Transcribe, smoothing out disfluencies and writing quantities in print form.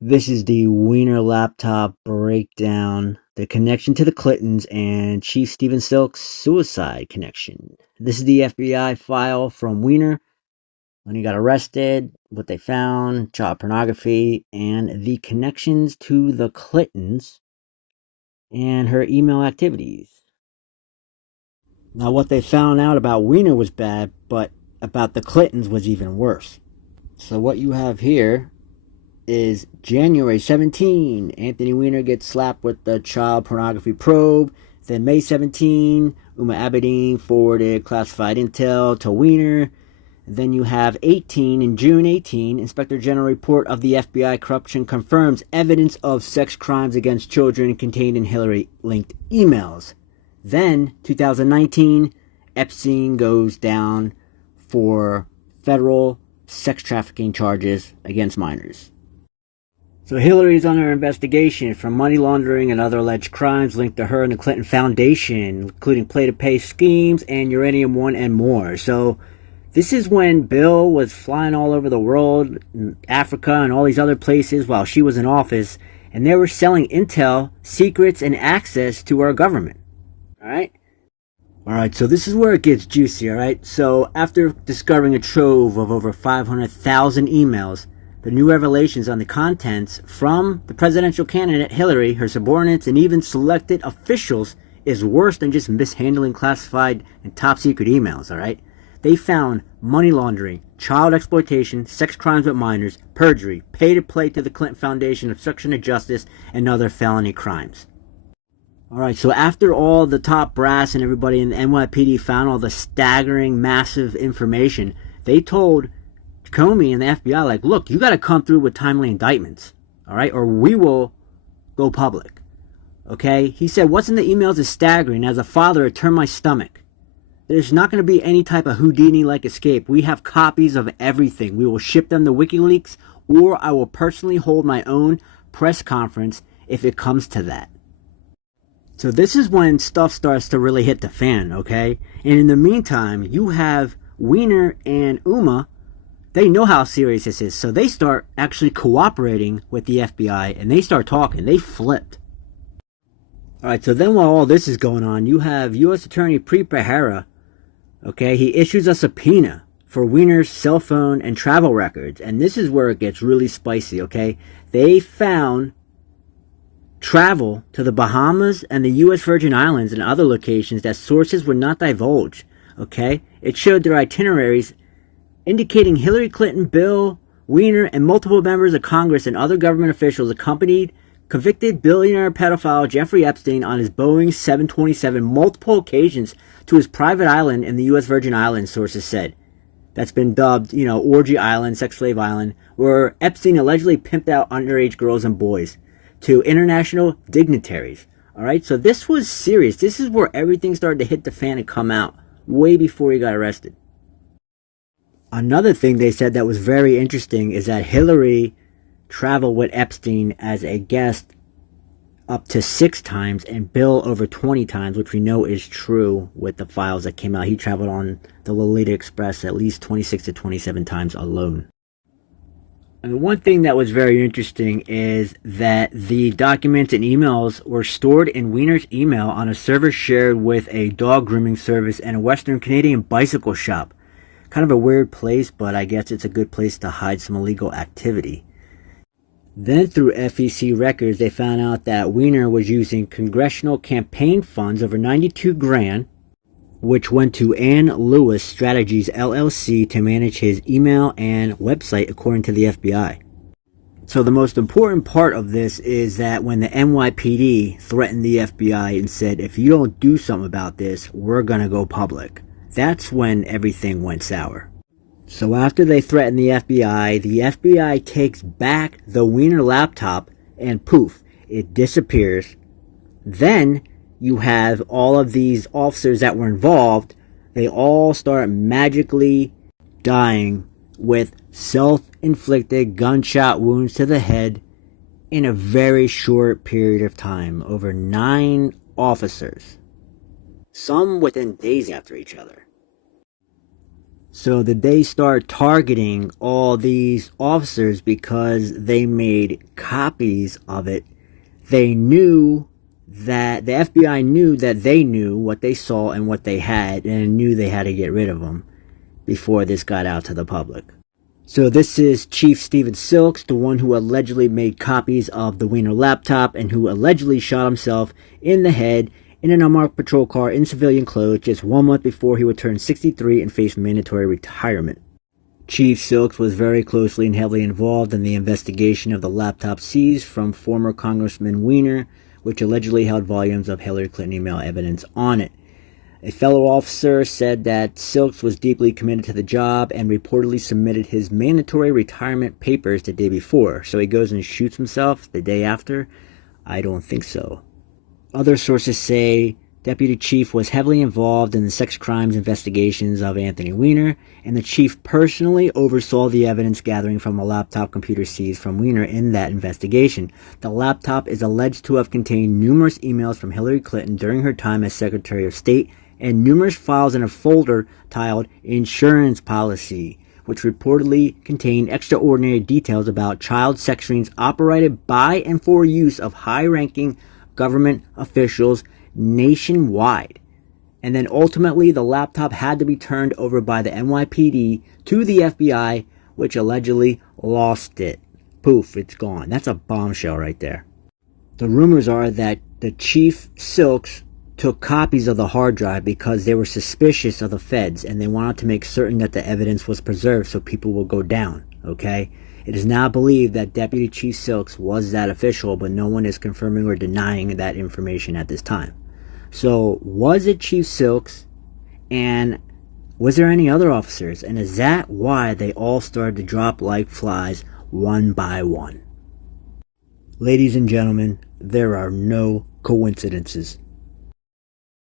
This is the Weiner Laptop breakdown, the connection to the Clintons, and Chief Stephen Silk's suicide connection. This is the FBI file from Weiner when he got arrested, what they found, child pornography, and the connections to the Clintons and her email activities. Now, what they found out about Weiner was bad, but about the Clintons was even worse. So, what you have here is January 17. Anthony Weiner gets slapped with the child pornography probe. Then May 17, Uma Abedin forwarded classified intel to Weiner. Then you have 18, in June 18, Inspector General report of the FBI corruption confirms evidence of sex crimes against children contained in Hillary-linked emails. Then, 2019, Epstein goes down for federal sex trafficking charges against minors. So Hillary is under investigation for money laundering and other alleged crimes linked to her and the Clinton Foundation, including pay-to-pay schemes and Uranium One and more. So this is when Bill was flying all over the world, in Africa and all these other places while she was in office, and they were selling intel, secrets, and access to our government. Alright, so this is where it gets juicy, alright? So after discovering a trove of over 500,000 emails, the new revelations on the contents from the presidential candidate Hillary, her subordinates, and even selected officials is worse than just mishandling classified and top secret emails, alright? They found money laundering, child exploitation, sex crimes with minors, perjury, pay to play to the Clinton Foundation, obstruction of justice, and other felony crimes. Alright, so after all the top brass and everybody in the NYPD found all the staggering, massive information, they told Comey and the FBI, like, look, you got to come through with timely indictments, all right, or we will go public, okay? He said, what's in the emails is staggering. As a father, it turned my stomach. There's not going to be any type of Houdini-like escape. We have copies of everything. We will ship them to WikiLeaks, or I will personally hold my own press conference if it comes to that. So this is when stuff starts to really hit the fan, okay? And in the meantime, you have Weiner and Uma. They know how serious this is, so they start actually cooperating with the FBI, and they start talking. They flipped. Alright, so then while all this is going on, you have U.S. Attorney Preet Bharara, okay? He issues a subpoena for Weiner's cell phone and travel records, and this is where it gets really spicy, okay? They found travel to the Bahamas and the U.S. Virgin Islands and other locations that sources would not divulge, okay? It showed their itineraries indicating Hillary Clinton, Bill Weiner, and multiple members of Congress and other government officials accompanied convicted billionaire pedophile Jeffrey Epstein on his Boeing 727 multiple occasions to his private island in the U.S. Virgin Islands, sources said. That's been dubbed, Orgy Island, Sex Slave Island, where Epstein allegedly pimped out underage girls and boys to international dignitaries. Alright, so this was serious. This is where everything started to hit the fan and come out way before he got arrested. Another thing they said that was very interesting is that Hillary traveled with Epstein as a guest up to 6 times and Bill over 20 times, which we know is true with the files that came out. He traveled on the Lolita Express at least 26 to 27 times alone. And one thing that was very interesting is that the documents and emails were stored in Weiner's email on a server shared with a dog grooming service and a Western Canadian bicycle shop. Kind of a weird place, but I guess it's a good place to hide some illegal activity. Then through FEC records, they found out that Weiner was using congressional campaign funds, over 92 grand, which went to Ann Lewis Strategies LLC to manage his email and website, according to the FBI. So the most important part of this is that when the NYPD threatened the FBI and said, if you don't do something about this, we're going to go public. That's when everything went sour. So after they threaten the FBI takes back the Weiner laptop and poof, it disappears. Then you have all of these officers that were involved. They all start magically dying with self-inflicted gunshot wounds to the head in a very short period of time. Over 9 officers. Some within days after each other. So did they start targeting all these officers because they made copies of it? They knew that the FBI knew that they knew what they saw and what they had, and knew they had to get rid of them before this got out to the public. So this is Chief Stephen Silks, the one who allegedly made copies of the WEINER laptop and who allegedly shot himself in the head in an unmarked patrol car in civilian clothes just 1 month before he would turn 63 and face mandatory retirement. Chief Silks was very closely and heavily involved in the investigation of the laptop seized from former Congressman Weiner, which allegedly held volumes of Hillary Clinton email evidence on it. A fellow officer said that Silks was deeply committed to the job and reportedly submitted his mandatory retirement papers the day before. So he goes and shoots himself the day after? I don't think so. Other sources say Deputy Chief was heavily involved in the sex crimes investigations of Anthony Weiner, and the chief personally oversaw the evidence gathering from a laptop computer seized from Weiner in that investigation. The laptop is alleged to have contained numerous emails from Hillary Clinton during her time as Secretary of State and numerous files in a folder titled Insurance Policy, which reportedly contained extraordinary details about child sex rings operated by and for use of high-ranking government officials nationwide. And then ultimately the laptop had to be turned over by the NYPD to the FBI, which allegedly lost it. Poof, it's gone. That's a bombshell right there. The rumors are that the Chief Silks took copies of the hard drive because they were suspicious of the feds and they wanted to make certain that the evidence was preserved so people will go down, okay? It is now believed that Deputy Chief Silks was that official, but no one is confirming or denying that information at this time. So, was it Chief Silks? And was there any other officers? And is that why they all started to drop like flies one by one? Ladies and gentlemen, there are no coincidences.